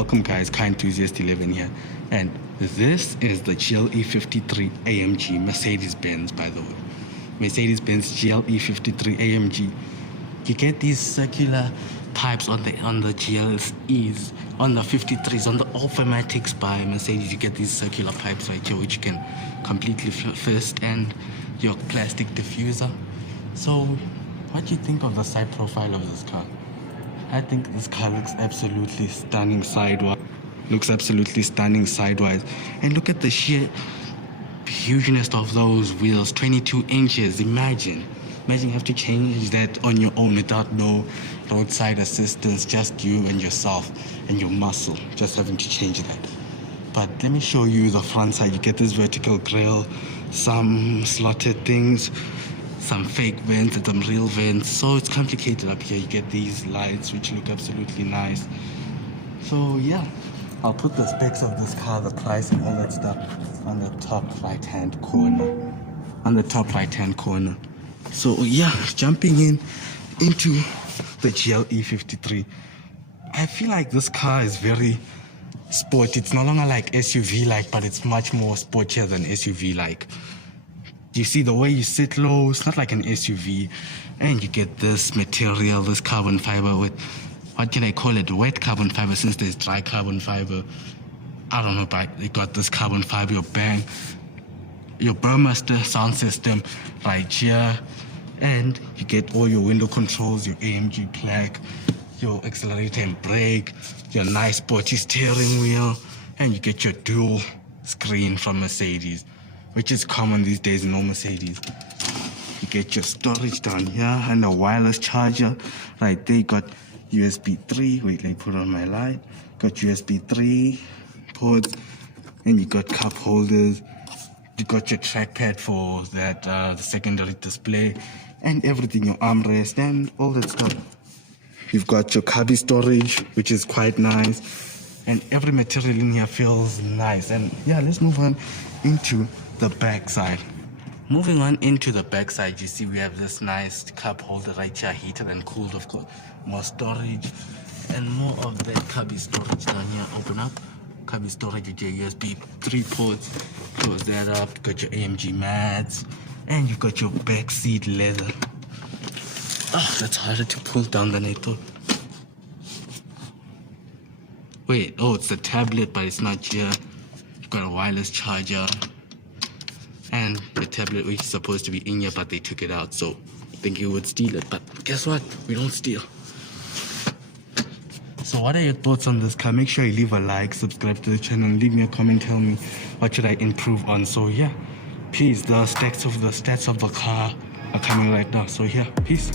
welcome guys, Car Enthusiast 11 here, and this is the GLE 53 AMG Mercedes-Benz, by the way. Mercedes-Benz GLE 53 AMG. You get these circular pipes on the GLEs, on the 53s, on the Alpha Matics by Mercedes. You get these circular pipes right here, which you can completely first, and your plastic diffuser. So, what do you think of the side profile of this car? I think this car looks absolutely stunning sidewise. And look at the sheer hugeness of those wheels, 22 inches. Imagine you have to change that on your own without no roadside assistance, just you and yourself and your muscle, just having to change that. But let me show you the front side. You get this vertical grille, some slotted things, some fake vents and some real vents, so it's complicated up here. You get these lights which look absolutely nice. So yeah, I'll put the specs of this car, the price and all that stuff on the top right hand corner. So yeah, jumping into the GLE 53, I feel like this car is very sport. It's no longer like SUV like, but it's much more sportier than SUV like. You see the way you sit low, it's not like an SUV. And you get this material, this carbon fiber with, what can I call it, wet carbon fiber, since there's dry carbon fiber. I don't know, but you got this carbon fiber, your Burmester sound system right here. And you get all your window controls, your Amg Gle, your accelerator and brake, your nice sporty steering wheel, and you get your dual screen from Mercedes, which is common these days in all Mercedes. You get your storage down here and a wireless charger right there. You got USB 3, wait, let me put on my light. Got USB 3 ports, and you got cup holders. You got your trackpad for that, the secondary display, and everything, your armrest and all that stuff. You've got your cubby storage, which is quite nice, and every material in here feels nice. And yeah, let's move on into the back side. Moving on into the back side, you see we have this nice cup holder right here, heated and cooled, of course. More storage and more of that cubby storage down here. Open up cubby storage with your USB 3 ports. Close that up. Got your AMG mats, and you've got your back seat leather. Oh, that's harder to pull down than I thought. Wait, oh, it's the tablet, but it's not here. You've got a wireless charger, and the tablet which is supposed to be in here, but they took it out, so I think you would steal it. But guess what? We don't steal. So what are your thoughts on this car? Make sure you leave a like, subscribe to the channel, and leave me a comment, tell me what should I improve on. So yeah, please, the stats of the car are coming right now. So yeah, peace.